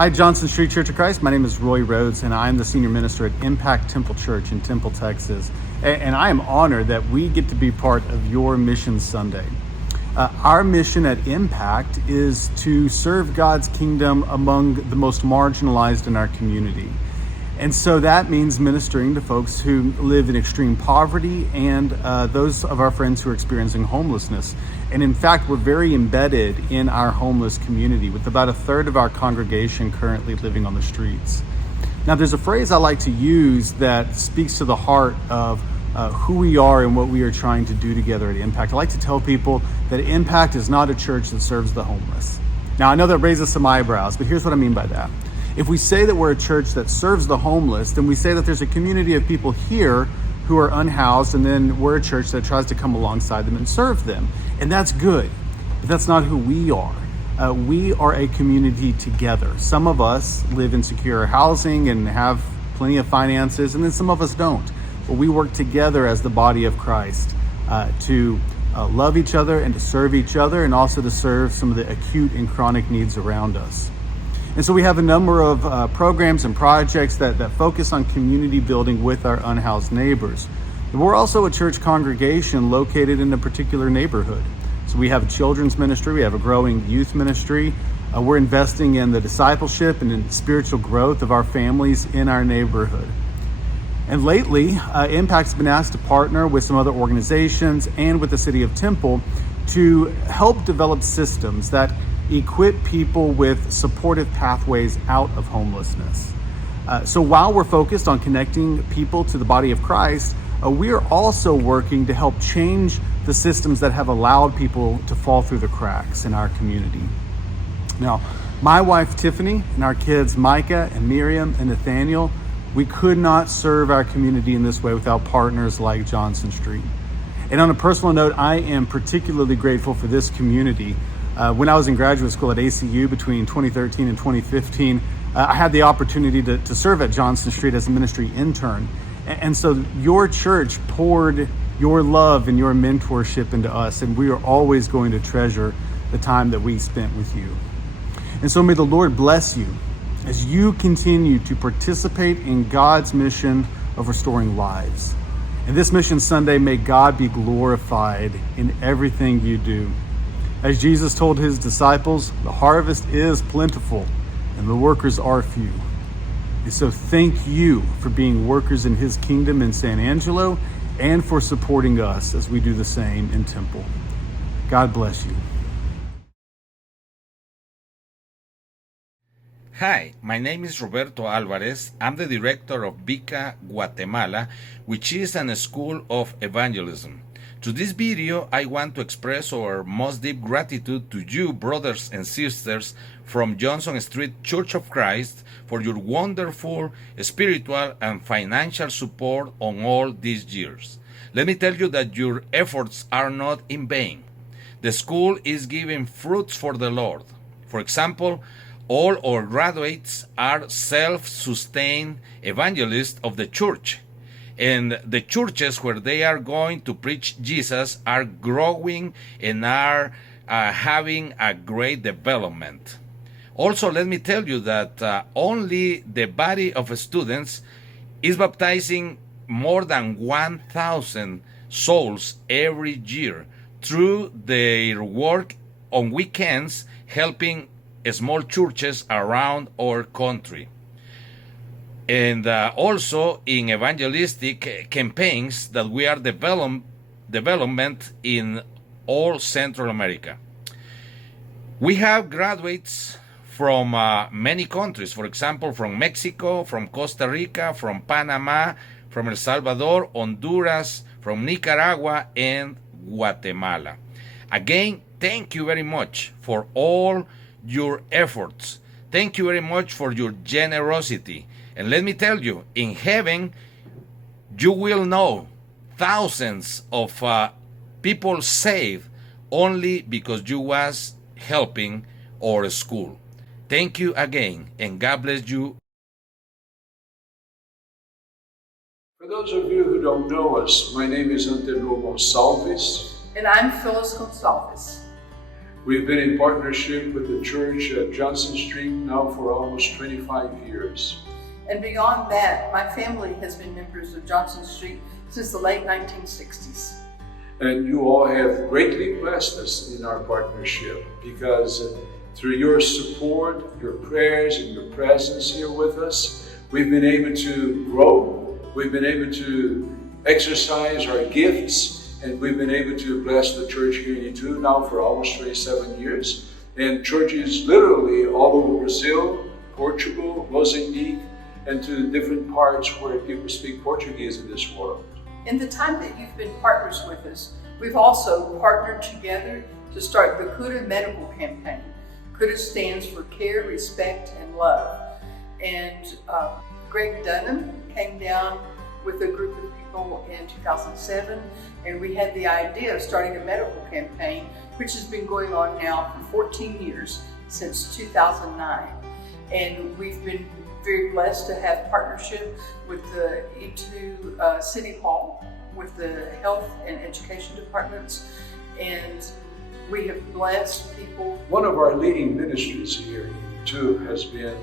Hi, Johnson Street Church of Christ. My name is Roy Rhodes, and I'm the senior minister at Impact Temple Church in Temple, Texas. And I am honored that we get to be part of your Mission Sunday. Our mission at Impact is to serve God's kingdom among the most marginalized in our community. And so that means ministering to folks who live in extreme poverty and those of our friends who are experiencing homelessness. And in fact, we're very embedded in our homeless community, with about a third of our congregation currently living on the streets. Now, there's a phrase I like to use that speaks to the heart of who we are and what we are trying to do together at Impact. I like to tell people that Impact is not a church that serves the homeless. Now, I know that raises some eyebrows, but here's what I mean by that. If we say that we're a church that serves the homeless, then we say that there's a community of people here who are unhoused, and then we're a church that tries to come alongside them and serve them. And that's good, but that's not who we are. We are a community together. Some of us live in secure housing and have plenty of finances, and then some of us don't. But we work together as the body of Christ to love each other and to serve each other, and also to serve some of the acute and chronic needs around us. And so we have a number of programs and projects that focus on community building with our unhoused neighbors. And we're also a church congregation located in a particular neighborhood. So we have a children's ministry, we have a growing youth ministry. We're investing in the discipleship and in spiritual growth of our families in our neighborhood. And lately, Impact's been asked to partner with some other organizations and with the city of Temple to help develop systems that equip people with supportive pathways out of homelessness. So while we're focused on connecting people to the body of Christ, we are also working to help change the systems that have allowed people to fall through the cracks in our community. Now, my wife Tiffany and our kids Micah and Miriam and Nathaniel, we could not serve our community in this way without partners like Johnson Street. And on a personal note, I am particularly grateful for this community. When I was in graduate school at ACU between 2013 and 2015, I had the opportunity to serve at Johnson Street as a ministry intern. And so your church poured your love and your mentorship into us, and we are always going to treasure the time that we spent with you. And so may the Lord bless you as you continue to participate in God's mission of restoring lives. And this Mission Sunday, may God be glorified in everything you do. As Jesus told his disciples, the harvest is plentiful and the workers are few. And so thank you for being workers in his kingdom in San Angelo and for supporting us as we do the same in Temple. God bless you. Hi, my name is Roberto Alvarez. I'm the director of Vica Guatemala, which is a school of evangelism. To this video, I want to express our most deep gratitude to you, brothers and sisters from Johnson Street Church of Christ, for your wonderful spiritual and financial support on all these years. Let me tell you that your efforts are not in vain. The school is giving fruits for the Lord. For example, all our graduates are self-sustained evangelists of the church. And the churches where they are going to preach Jesus are growing and are having a great development. Also, let me tell you that only the body of students is baptizing more than 1,000 souls every year through their work on weekends, helping small churches around our country. And also in evangelistic campaigns that we are development in all Central America. We have graduates from many countries, for example, from Mexico, from Costa Rica, from Panama, from El Salvador, Honduras, from Nicaragua, and Guatemala. Again, thank you very much for all your efforts. Thank you very much for your generosity. And let me tell you, in heaven, you will know thousands of people saved only because you was helping our school. Thank you again, and God bless you. For those of you who don't know us, my name is Antenor Gonçalves. And I'm Phyllis Gonçalves. We've been in partnership with the church at Johnson Street now for almost 25 years. And beyond that, my family has been members of Johnson Street since the late 1960s. And you all have greatly blessed us in our partnership because through your support, your prayers, and your presence here with us, we've been able to grow, we've been able to exercise our gifts, and we've been able to bless the church here in Itu now for almost 27 years. And churches literally all over Brazil, Portugal, Mozambique, and to the different parts where people speak Portuguese in this world. In the time that you've been partners with us, we've also partnered together to start the Cura Medical Campaign. Cura stands for Care, Respect, and Love. And Greg Dunham came down with a group of people in 2007, and we had the idea of starting a medical campaign, which has been going on now for 14 years, since 2009. And we've been very blessed to have partnership with the Itu City Hall, with the health and education departments, and we have blessed people. One of our leading ministries here in Itu has been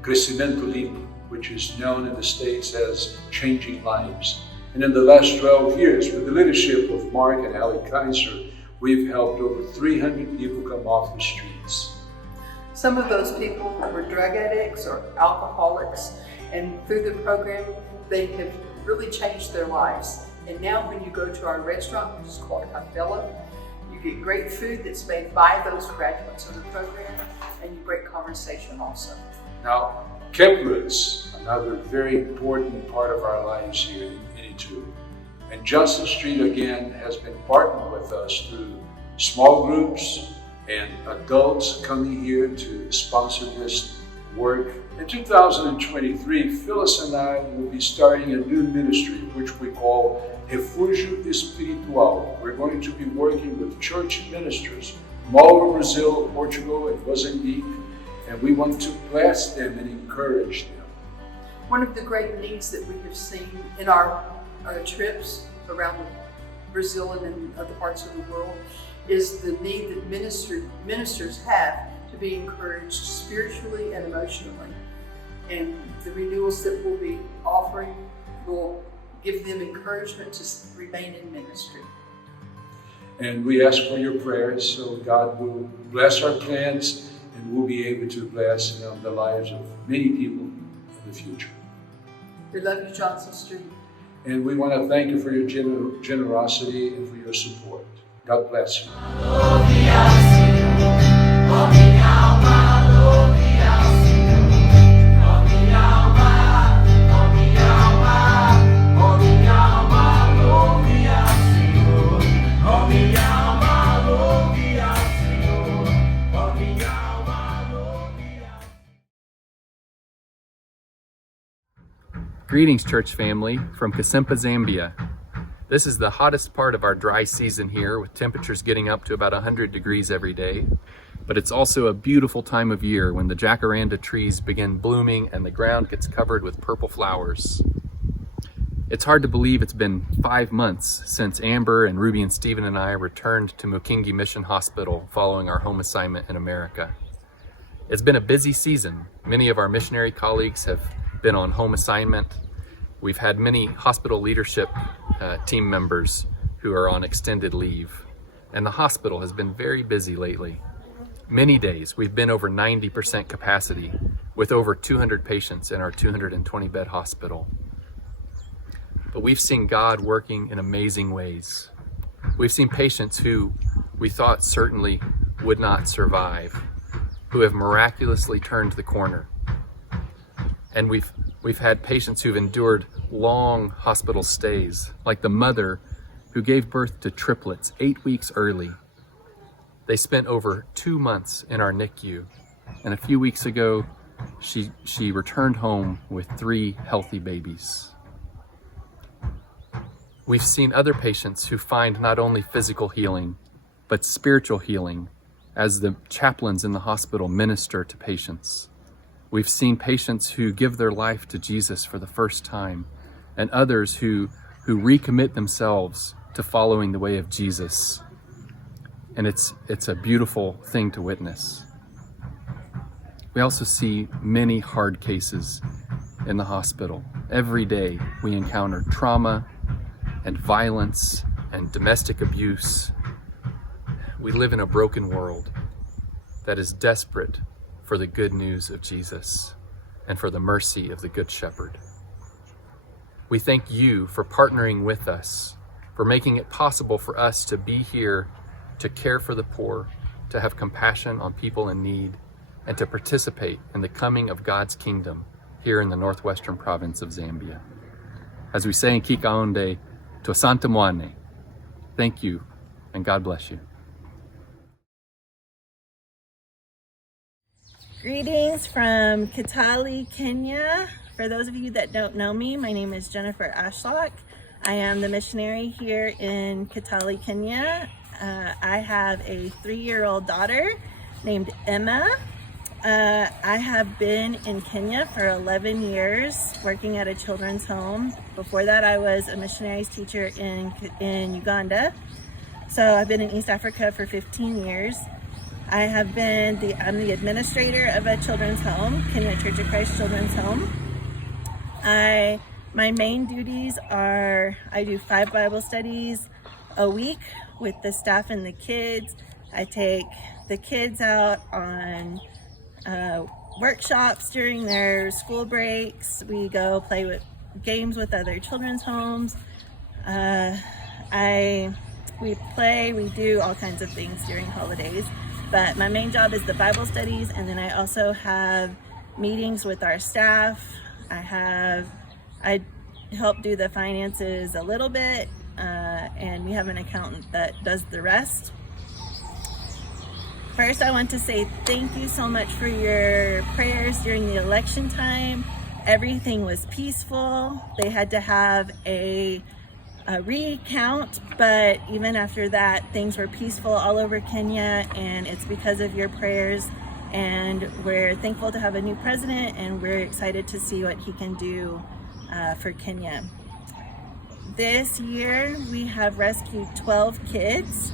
Crescimento Limpo, which is known in the States as Changing Lives. And in the last 12 years, with the leadership of Mark and Ali Kaiser, we've helped over 300 people come off the streets. Some of those people were drug addicts or alcoholics, and through the program, they have really changed their lives. And now when you go to our restaurant, which is called Capella, you get great food that's made by those graduates of the program, and you great conversation also. Now, Camp Roots, another very important part of our lives here in Itu. And Johnson Street again has been partnering with us through small groups and adults coming here to sponsor this work. In 2023, Phyllis and I will be starting a new ministry, which we call Refúgio Espiritual. We're going to be working with church ministers from all over Brazil, Portugal, and Mozambique, and we want to bless them and encourage them. One of the great needs that we have seen in our trips around Brazil and in other parts of the world is the need that ministers have to be encouraged spiritually and emotionally. And the renewals that we'll be offering will give them encouragement to remain in ministry. And we ask for your prayers so God will bless our plans and we'll be able to bless the lives of many people in the future. We love you, Johnson Street. And we want to thank you for your generosity and for your support. God bless you. Greetings, church family, from Kasimpa, Zambia. This is the hottest part of our dry season here, with temperatures getting up to about 100 degrees every day. But it's also a beautiful time of year when the jacaranda trees begin blooming and the ground gets covered with purple flowers. It's hard to believe it's been 5 months since Amber and Ruby and Stephen and I returned to Mukingi Mission Hospital following our home assignment in America. It's been a busy season. Many of our missionary colleagues have been on home assignment. We've had many hospital leadership team members who are on extended leave, and the hospital has been very busy lately. Many days we've been over 90% capacity with over 200 patients in our 220 bed hospital. But we've seen God working in amazing ways. We've seen patients who we thought certainly would not survive, who have miraculously turned the corner. And we've had patients who've endured long hospital stays, like the mother who gave birth to triplets 8 weeks early. They spent over 2 months in our NICU, and a few weeks ago, she returned home with 3 healthy babies. We've seen other patients who find not only physical healing, but spiritual healing as the chaplains in the hospital minister to patients. We've seen patients who give their life to Jesus for the first time, and others who recommit themselves to following the way of Jesus. and it's a beautiful thing to witness. We also see many hard cases in the hospital. Every day we encounter trauma and violence and domestic abuse. We live in a broken world that is desperate for the good news of Jesus and for the mercy of the Good Shepherd. We thank you for partnering with us, for making it possible for us to be here to care for the poor, to have compassion on people in need, and to participate in the coming of God's kingdom here in the northwestern province of Zambia. As we say in Kikaonde, to Asante Mwane, thank you and God bless you. Greetings from Kitale, Kenya. For those of you that don't know me, my name is Jennifer Ashlock. I am the missionary here in Kitale, Kenya. I have a 3-year-old daughter named Emma. I have been in Kenya for 11 years working at a children's home. Before that, I was a missionaries teacher in Uganda. So I've been in East Africa for 15 years. I'm the administrator of a children's home, Kenya Church of Christ Children's Home. My main duties are I do 5 Bible studies a week with the staff and the kids. I take the kids out on workshops during their school breaks. We go play with games with other children's homes. We do all kinds of things during holidays. But my main job is the Bible studies, and then I also have meetings with our staff. I help do the finances a little bit, and we have an accountant that does the rest. First, I want to say thank you so much for your prayers during the election time. Everything was peaceful. They had to have a recount, but even after that, things were peaceful all over Kenya, and it's because of your prayers. And we're thankful to have a new president, and we're excited to see what he can do for Kenya. This year, we have rescued 12 kids.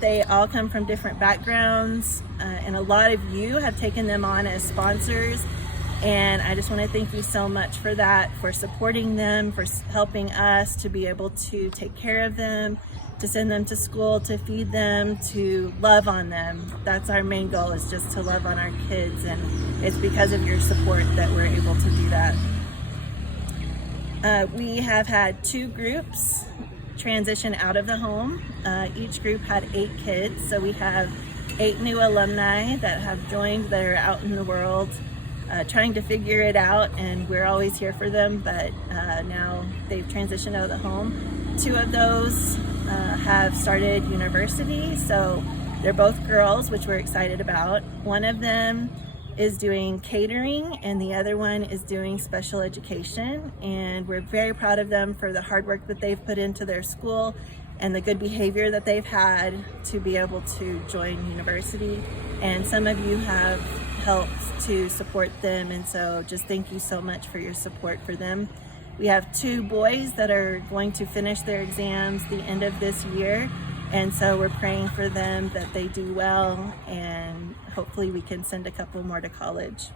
They all come from different backgrounds, and a lot of you have taken them on as sponsors. And I just want to thank you so much for that, for supporting them, for helping us to be able to take care of them, to send them to school, to feed them, to love on them. That's our main goal, is just to love on our kids. And it's because of your support that we're able to do that. We have had 2 groups transition out of the home. Each group had 8 kids. So we have 8 new alumni that have joined, that are out in the world trying to figure it out, and we're always here for them, but now they've transitioned out of the home. 2 of those have started university, so they're both girls, which we're excited about. One of them is doing catering, and the other one is doing special education, and we're very proud of them for the hard work that they've put into their school and the good behavior that they've had to be able to join university. And some of you have helped to support them, and so just thank you so much for your support for them. We have 2 boys that are going to finish their exams the end of this year, and so we're praying for them that they do well, and hopefully we can send a couple more to college.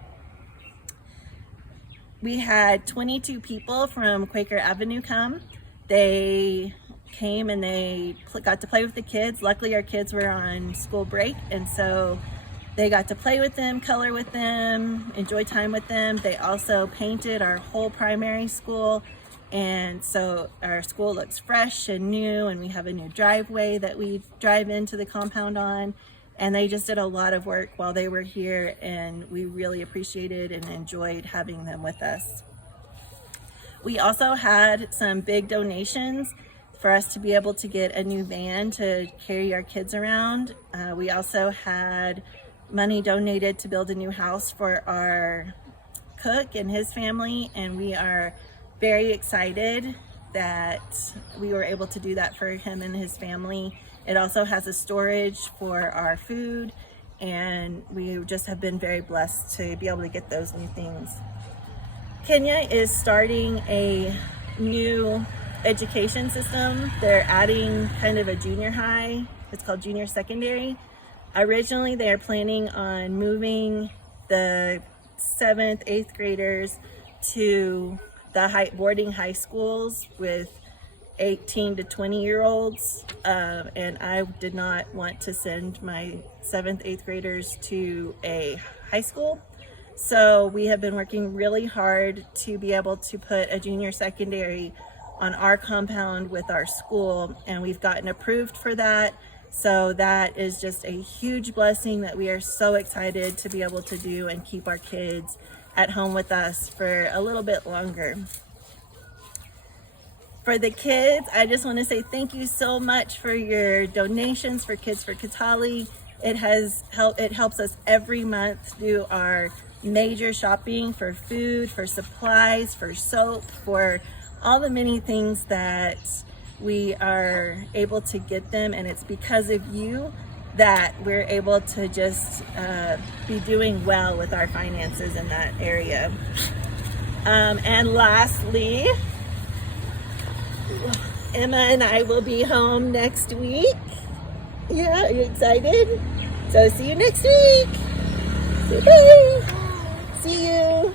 We had 22 people from Quaker Avenue come. They came and they got to play with the kids. Luckily our kids were on school break, and so they got to play with them, color with them, enjoy time with them. They also painted our whole primary school, and so our school looks fresh and new, and we have a new driveway that we drive into the compound on. And they just did a lot of work while they were here, and we really appreciated and enjoyed having them with us. We also had some big donations for us to be able to get a new van to carry our kids around. We also had money donated to build a new house for our cook and his family, and we are very excited that we were able to do that for him and his family. It also has a storage for our food, and we just have been very blessed to be able to get those new things. Kenya is starting a new education system. They're adding kind of a junior high It's called junior secondary. Originally, they are planning on moving the 7th, 8th graders to the boarding high schools with 18 to 20-year-olds, and I did not want to send my 7th, 8th graders to a high school. So we have been working really hard to be able to put a junior secondary on our compound with our school, and we've gotten approved for that. So that is just a huge blessing that we are so excited to be able to do and keep our kids at home with us for a little bit longer. For the kids, I just want to say thank you so much for your donations for Kids for Katali. It helps us every month do our major shopping for food, for supplies, for soap, for all the many things that we are able to get them, and it's because of you that we're able to just be doing well with our finances in that area. And lastly, Emma and I will be home next week. Yeah, are you excited? So see you next week. Okay. See you.